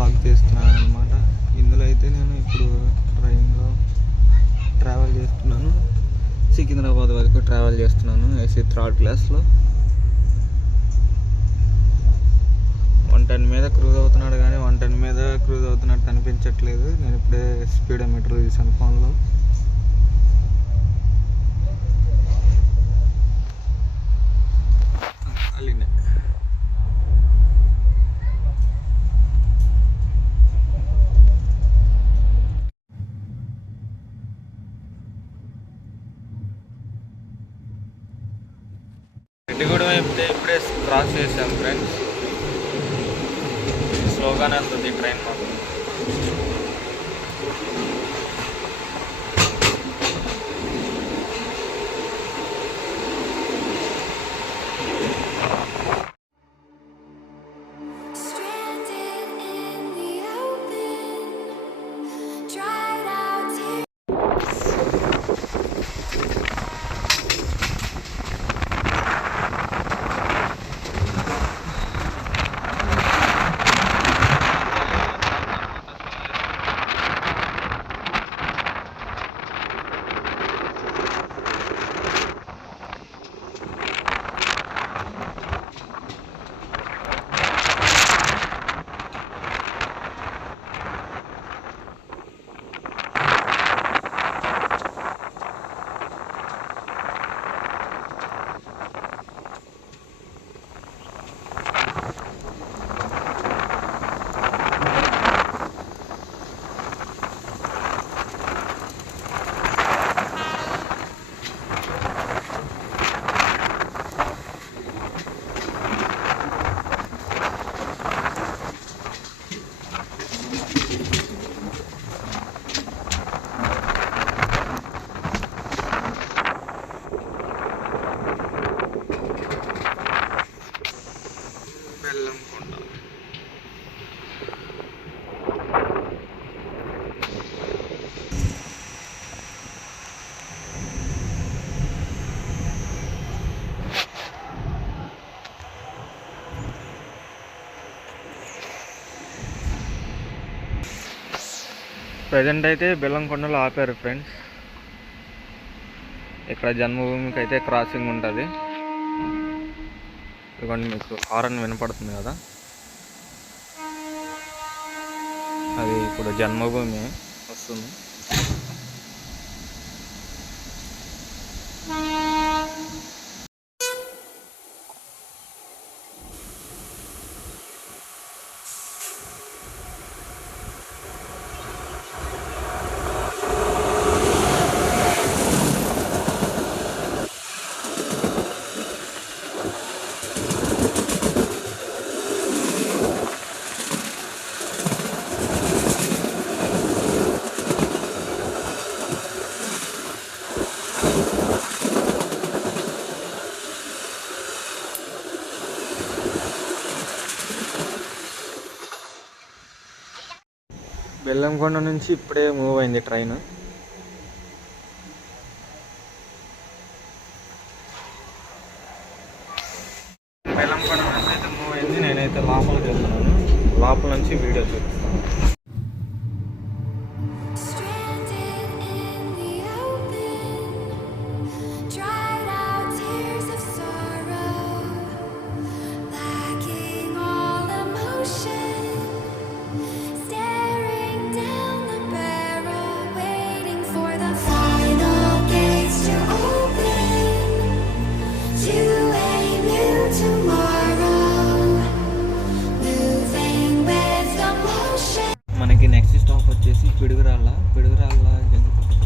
Vlog చేస్తున్నాను అనమాట. ఇందులో అయితే నేను ఇప్పుడు ట్రైన్లో ట్రావెల్ చేస్తున్నాను. సికింద్రాబాద్ వరకు ట్రావెల్ చేస్తున్నాను ఏసీ 3rd క్లాస్లో. 110 మీద క్రూజ్ అవుతున్నాడు కానీ 110 మీద క్రూజ్ అవుతున్నట్టు అనిపించట్లేదు. నేను ఇప్పుడే స్పీడోమీటర్ చూసాను ఫోన్లో. అలీనే రెడ్డిగూడెం అయితే ఇప్పుడే క్రాస్ చేసాం ఫ్రెండ్స్. స్లోగానే వస్తుంది ట్రైన్ మాకు. ప్రజెంట్ అయితే బెల్లంకొండలో ఆపారు ఫ్రెండ్స్. ఇక్కడ జన్మభూమికి అయితే క్రాసింగ్ ఉంటుంది. ఇదిగోండి మీకు హారన్ వినపడుతుంది కదా, అది ఇప్పుడు జన్మభూమి వస్తుంది. బెల్లంకొండ నుంచి ఇప్పుడే మూవ్ అయింది ట్రైన్. బెల్లంకొండ నుంచి అయితే మూవ్ అయింది. నేనైతే లోపలికి వెళ్తున్నాను. లోపల నుంచి వీడియో చూపిస్తాను.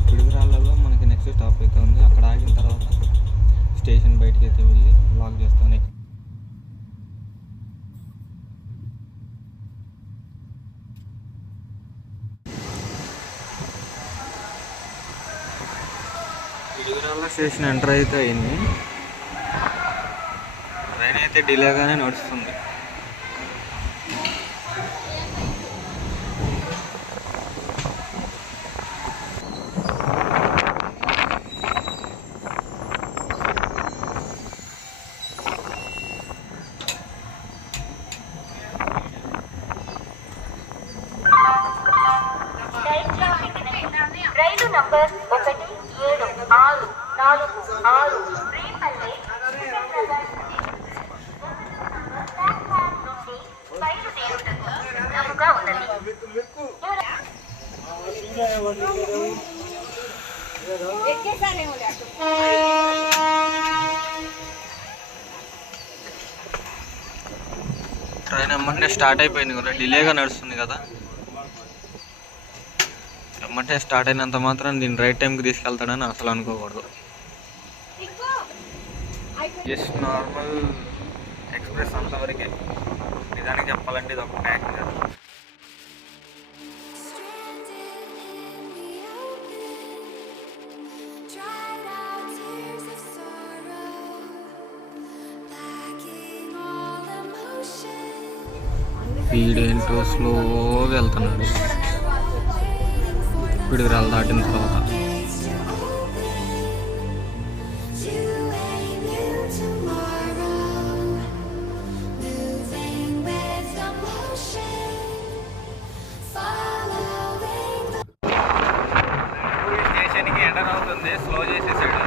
పిడుగురాళ్ళలో మనకి నెక్స్ట్ స్టాప్ అయితే ఉంది. అక్కడ ఆగిన తర్వాత స్టేషన్ బయటకి అయితే వెళ్ళి వ్లాగ్ చేస్తాను. పిడుగురాళ్ళ స్టేషన్ ఎంటర్ అయితే అయింది. ట్రైన్ అయితే డిలేగానే నడుస్తుంది. ఎదురుగా ఉన్నది. ట్రైన్ ఎమ్మంటే స్టార్ట్ అయిపోయింది కదా, డిలేగా నడుస్తుంది కదా. ఎమ్మంటే స్టార్ట్ అయినంత మాత్రం దీన్ని రైట్ టైంకి తీసుకెళ్తాడని అసలు అనుకోకూడదు. జస్ట్ నార్మల్ ఎక్స్ప్రెస్ అంతవరకే. నిజానికి చెప్పాలంటే ఇది ఒక ప్యాసింజర్. వీడేంటో స్లోగా వెళ్తున్నాడు పిడుగురాలు దాటిన తర్వాత. స్టేషన్కి ఎంటర్ అవుతుంది, స్లో చేసేసాడు.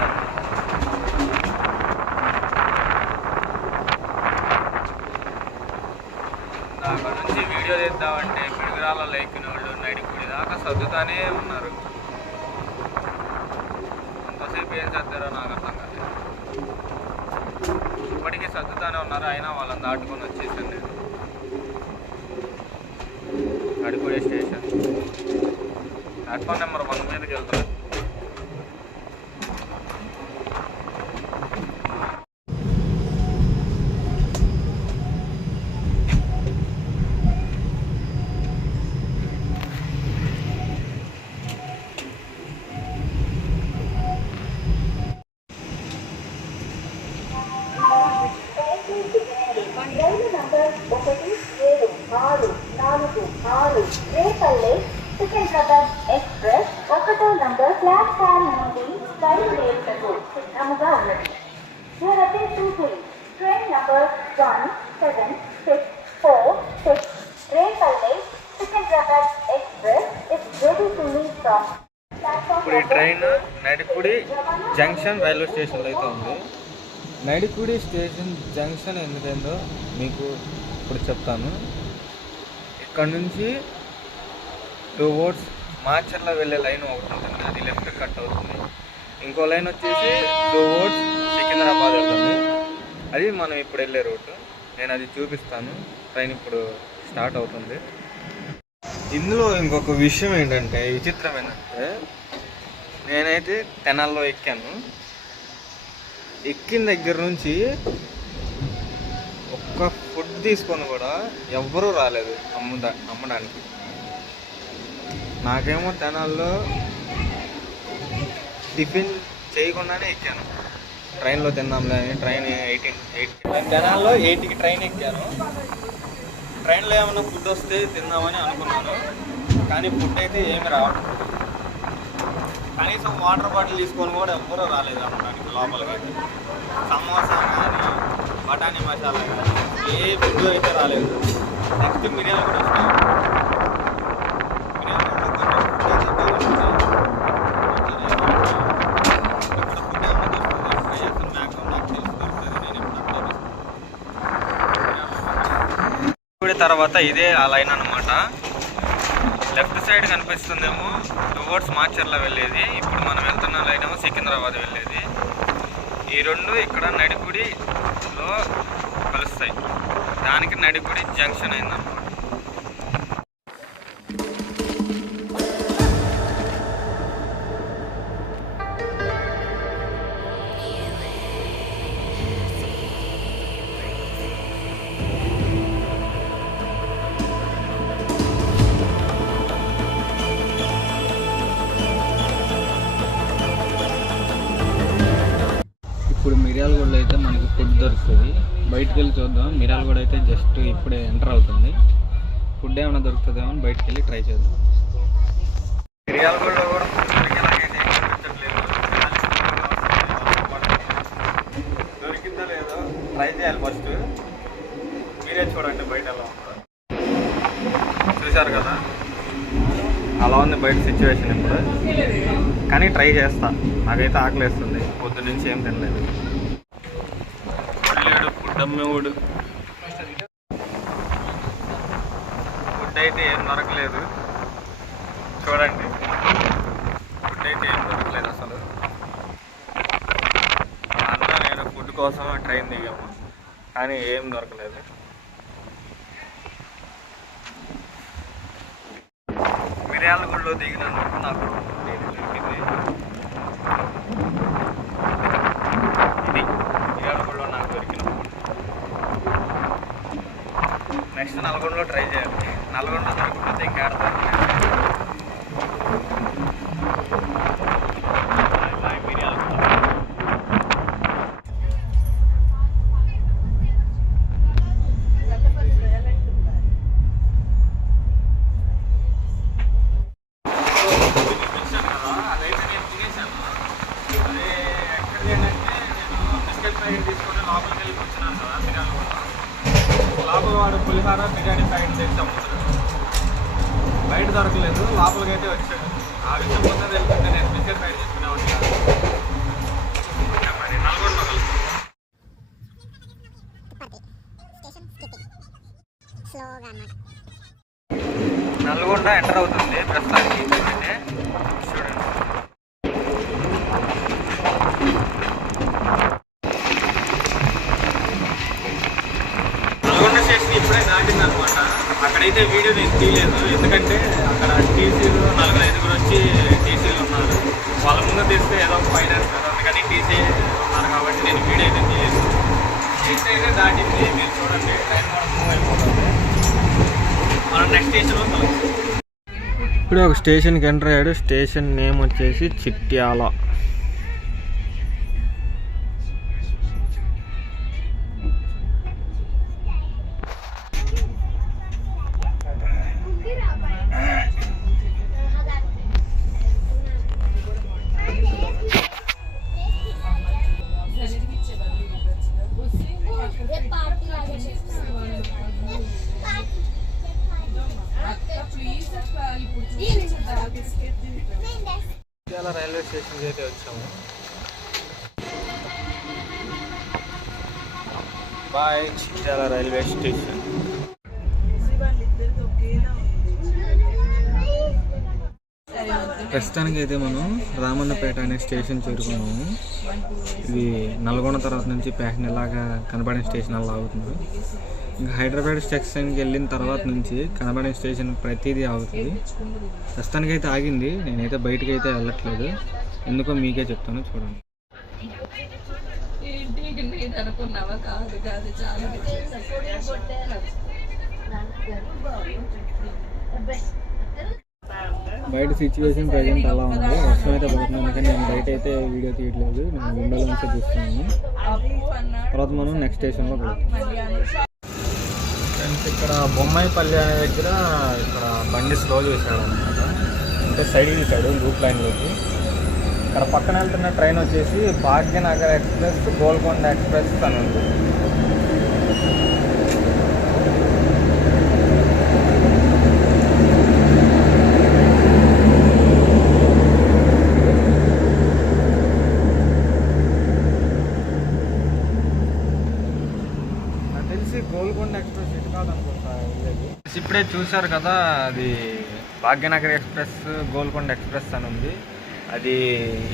అక్కడ నుంచి వీడియో తీద్దామంటే పిడుగురాళ్ళలో ఎక్కిన వాళ్ళు నైడిపూడి దాకా సర్దుతానే ఉన్నారు. అంతసేపు ఏం సర్దారో నాకు అర్థం కాలేదు. ఇప్పటికీ సర్దుతానే ఉన్నారు, అయినా వాళ్ళని దాటుకొని వచ్చేసాను నేను. నడిపూడి స్టేషన్ ప్లాట్ఫామ్ నెంబర్ 1 మీదకి వెళ్తున్నాను. రైలు నంబర్ 1746 రేపల్లె సికింద్రాబాద్ ఎక్స్ప్రెస్ 1వ నంబర్ ప్లాట్ఫామ్ నుండి బయలుదేరుటకు సిద్ధముగా ఉన్నది. Your attention please. Train number 1764 Repalle Secunderabad express is ready to leave from. ఇప్పుడు ఈ ట్రైన్ నడిపూడి జంక్షన్ రైల్వే స్టేషన్లో అయితే ఉంది. నడిపూడి స్టేషన్ జంక్షన్ ఎందుకైందో మీకు ఇప్పుడు చెప్తాను. ఇక్కడ నుంచి టువర్డ్స్ మాచర్ల వెళ్ళే లైన్ ఒకటి ఉంటుంది, అది లెఫ్ట్ కట్ అవుతుంది. ఇంకో లైన్ వచ్చేసి టువర్డ్స్ సికింద్రాబాద్ వెళ్తుంది, అది మనం ఇప్పుడు వెళ్ళే రూట్. నేను అది చూపిస్తాను. ట్రైన్ ఇప్పుడు స్టార్ట్ అవుతుంది. ఇందులో ఇంకొక విషయం ఏంటంటే, విచిత్రం ఏంటంటే, నేనైతే తెనాల్లో ఎక్కాను. ఎక్కిన దగ్గర నుంచి ఒక్క ఫుడ్ తీసుకొని కూడా ఎవ్వరూ రాలేదు అమ్మడానికి. నాకేమో తెనాల్లో టిఫిన్ చేయకుండానే ఎక్కాను. ట్రైన్లో తిందాంలే అని. ట్రైన్ 8 తెనాల్లో 8కి ట్రైన్ ఎక్కాను. ట్రైన్లో ఏమైనా ఫుడ్ వస్తే తిందామని అనుకున్నాను, కానీ ఫుడ్ అయితే ఏమి రావట్లేదు. కనీసం వాటర్ బాటిల్ తీసుకొని కూడా ఎవ్వరూ రాలేదు అమ్మడానికి లోపలికి. సమోసా కానీ బఠానీ మసాలా కానీ ఏ ఫుడ్ అయితే రాలేదు. నెక్స్ట్ మిరియాలు కూడా వస్తాయి. మిరియాలు కూడా కొంచెం ఫుడ్ అయితే బాగుంటుంది. ఇక్కడ ఫుడ్ ఏమైనా దొరుకుతుంది, ట్రై చేస్తాను. మ్యాక్సిమం నాకు తెలిసి దొరుకుతుంది. నేను ఇప్పుడు అప్లై చేస్తాను. తర్వాత ఇదే ఆ లైన్ అనమాట. లెఫ్ట్ సైడ్ కనిపిస్తుందేమో టువర్డ్స్ మాచర్ల వెళ్ళేది. ఇప్పుడు మనం వెళ్తున్న లైన్ ఏమో సికింద్రాబాద్ వెళ్ళేది. ఈ రెండు ఇక్కడ నడిపూడిలో కలుస్తాయి. దానికి నడిపూడి జంక్షన్ అయిందన్నమాట. ఇప్పుడు మిర్యాలగూడలో అయితే మనకి ఫుడ్ దొరుకుతుంది. బయటికి వెళ్ళి చూద్దాం. మిర్యాలగూడ అయితే జస్ట్ ఇప్పుడే ఎంటర్ అవుతుంది. ఫుడ్ ఏమైనా దొరుకుతుందేమో అని బయటికి వెళ్ళి ట్రై చేద్దాం. మిర్యాలగూడలో కూడా దొరికిందో లేదో ట్రై చేయాలి ఫస్ట్. మీరే చూడండి బయట ఎలా ఉందో. చూశారు కదా అలా ఉంది బయట సిచ్యువేషన్ ఇప్పుడు. కానీ ట్రై చేస్తా. నాకైతే ఆకలి వేస్తుంది, పొద్దు నుంచి ఏం తినలేదు. ఫుడ్ ఫుడ్ అయితే ఏం దొరకలేదు. చూడండి, ఫుడ్ అయితే ఏం దొరకలేదు అసలు. అన్న నేను ఫుడ్ కోసం ట్రైన్ దిగాము, కానీ ఏం దొరకలేదు. మిర్యాలగూడలో దిగినందుకు నాకు ఇది దొరికింది. ఇది మిర్యాలగూడలో నాకు దొరికిన ఫుడ్. నెక్స్ట్ నల్గొండలో ట్రై చేయాలి. నల్గొండ దొరకకపోతే ఇంకా తీసుకొని లోపలికి వెళ్ళి వచ్చినాను కదా మిర్యాలగూడ. లోపల వాడు పులిహార బిర్యానీ ప్యాకెట్ తెచ్చి అమ్ముతున్నాడు. బయట దొరకలేదు, లోపలికి అయితే వచ్చాడు. ఆ విషయం ముందే తెలుసుకుంటే నేను బిస్కెట్ ప్యాకెట్ తీసుకునేవాడిని కాదు. మరి నల్గొండలో నల్గొండ ఎంటర్ అవుతుంది ప్రస్తుతానికి. చూడండి, నల్గొండ స్టేషన్ ఇప్పుడే దాటింది అనమాట. అక్కడైతే వీడియో నేను తీయలేదు, ఎందుకంటే అక్కడ టీసీలు 4-5 వచ్చి టీసీలు ఉన్నారు. వాళ్ళ ముందు తీస్తే ఏదో ఒక ఫైన్ వేస్తారు, అందుకని టీసీ ఉన్నారు కాబట్టి నేను వీడియో అయితే తీయలేదు. స్టేషన్ అయితే దాటింది, మీరు చూడండి. ట్రైన్ కూడా మూవ్ అయిపోతుంది. మనం నెక్స్ట్ స్టేషన్లో కలుగుతాం. ఇప్పుడు ఒక స్టేషన్కి ఎంటర్ అయ్యాడు. స్టేషన్ నేమ్ వచ్చేసి చిట్యాల. చిట్యాల రైల్వే స్టేషన్కి అయితే వచ్చాము. బాయ్ చిట్యాల రైల్వే స్టేషన్. ప్రస్తుతానికి అయితే మనం రామన్నపేట అనే స్టేషన్ చేరుకున్నాము. ఇది నల్గొండ తర్వాత నుంచి ప్యాసింజర్ లాగా కనబడిన స్టేషన్ అలా అవుతుంది. ఇంకా హైదరాబాద్ స్టేషన్కి వెళ్ళిన తర్వాత నుంచి కనబడిన స్టేషన్ ప్రతిదీ ఆగుతుంది. ప్రస్తుతానికి అయితే ఆగింది. నేనైతే బయటికి అయితే వెళ్ళట్లేదు, ఎందుకో మీకే చెప్తాను, చూడండి. బయట సిచ్యువేషన్ ప్రజెంట్ అలా ఉంది. వర్షం అయితే పడుతుంది, అందుకని నేను బయట అయితే వీడియో తీయట్లేదు, నేను విండోలో నుంచి చూస్తున్నాను. తర్వాత మనం నెక్స్ట్ స్టేషన్లో వెళ్తాం. ఫ్రెండ్స్, ఇక్కడ బొమ్మాయిపల్లి అనే దగ్గర ఇక్కడ బండి స్లో చేశాడు అనమాట. అంటే సైడ్ తీశాడు లూప్ లైన్లోకి. ఇక్కడ పక్కన వెళ్తున్న ట్రైన్ వచ్చేసి భాగ్యనగర్ ఎక్స్ప్రెస్, గోల్కొండ ఎక్స్ప్రెస్ అని ఉంది. గోల్కొండ ఎక్స్ప్రెస్ ఇటు కాదనుకుంటా. ఇప్పుడే చూశారు కదా, అది భాగ్యనగర్ ఎక్స్ప్రెస్, గోల్కొండ ఎక్స్ప్రెస్ అని ఉంది. అది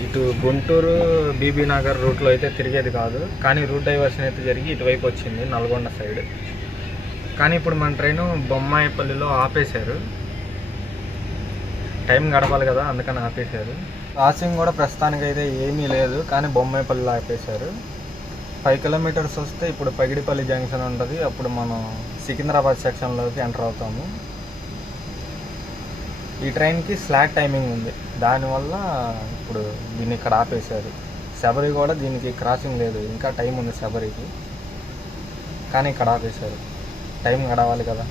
ఇటు గుంటూరు బీబీ నగర్ రూట్లో అయితే తిరిగేది కాదు, కానీ రూట్ డైవర్షన్ అయితే జరిగి ఇటువైపు వచ్చింది నల్గొండ సైడ్. కానీ ఇప్పుడు మన ట్రైను బొమ్మాయిపల్లిలో ఆపేశారు. టైం గడపాలి కదా, అందుకని ఆపేశారు. క్రాసింగ్ కూడా ప్రస్తుతానికి అయితే ఏమీ లేదు, కానీ బొమ్మాయిపల్లిలో ఆపేశారు. 5 కిలోమీటర్స్ వస్తే ఇప్పుడు పగిడిపల్లి జంక్షన్ ఉంటుంది. అప్పుడు మనం సికింద్రాబాద్ సెక్షన్లోకి ఎంటర్ అవుతాము. ఈ ట్రైన్కి స్లాట్ టైమింగ్ ఉంది, దానివల్ల ఇప్పుడు దీన్ని ఇక్కడ ఆపేశారు. శబరి కూడా దీనికి క్రాసింగ్ లేదు, ఇంకా టైం ఉంది శబరికి, కానీ ఇక్కడ ఆపేశారు. టైం గడవాలి కదా.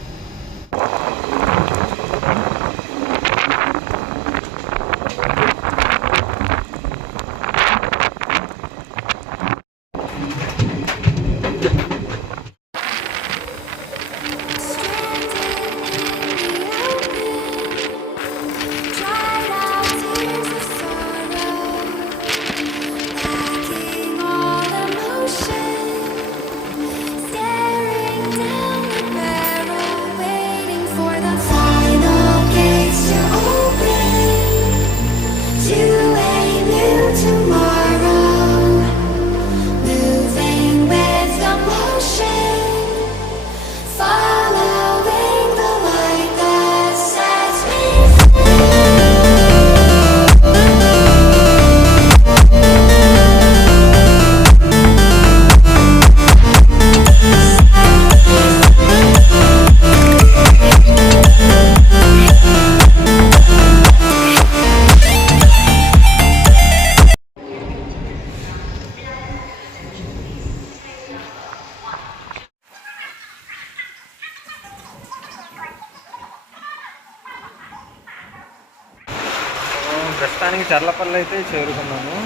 ప్రస్తుతానికి చర్లపల్లి అయితే చేరుకున్నాము.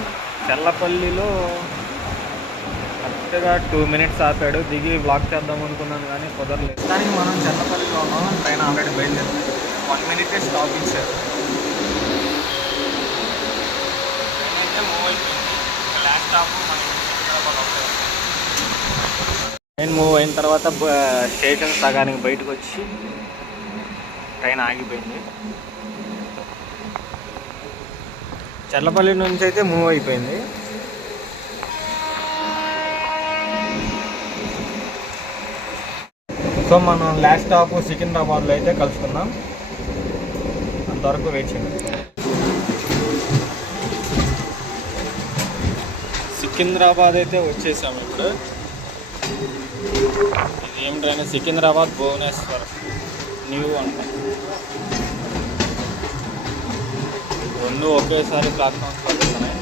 చర్లపల్లిలో కరెక్ట్గా 2 minutes ఆపాడు. దిగి బ్లాక్ చేద్దాం అనుకున్నాను కానీ కుదరలేదు. ప్రస్తుతానికి మనం చర్లపల్లిలో ఉన్నాం. ట్రైన్ ఆల్రెడీ బయలుదేరింది. 1 minute స్టాప్ ఇచ్చారు. ట్రైన్ అయితే మూవ్ అయిపోయింది. లాస్ట్ స్టాప్ మనకి సికింద్రాబాద్ అవుతుంది. ట్రైన్ మూవ్ అయిన తర్వాత స్టేషన్ సగానికి బయటకు వచ్చి ట్రైన్ ఆగిపోయింది. చర్లపల్లి నుంచి అయితే మూవ్ అయిపోయింది. సో మనం లాస్ట్ స్టాప్ సికింద్రాబాద్లో అయితే కలుసుకున్నాం. అంతవరకు వెయిట్ చేయండి. సికింద్రాబాద్ అయితే వచ్చేసాము ఇప్పుడు. ఇది ఏం ట్రైన్? సికింద్రాబాద్ భువనేశ్వర్ న్యూ అంట. రెండు ఒకేసారి ప్లాట్ఫామ్స్లో వస్తున్నాయి.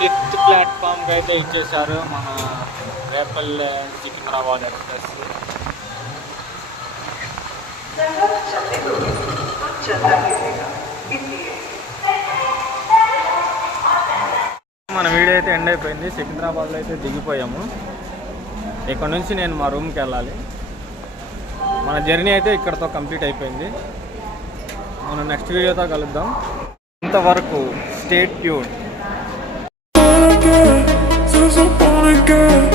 ఫిఫ్త్ ప్లాట్ఫామ్కి అయితే ఇచ్చేసారు మన రేపల్లె సికింద్రాబాద్ ఎక్స్ప్రెస్. మన వీడియో అయితే ఎండ్ అయిపోయింది. సికింద్రాబాద్లో అయితే దిగిపోయాము. ఇక్కడ నుంచి నేను మా రూమ్కి వెళ్ళాలి. మన జర్నీ అయితే ఇక్కడతో కంప్లీట్ అయిపోయింది. మనం నెక్స్ట్ వీడియోతో కలుద్దాం. ఇంతవరకు stay tuned. Since I wanna get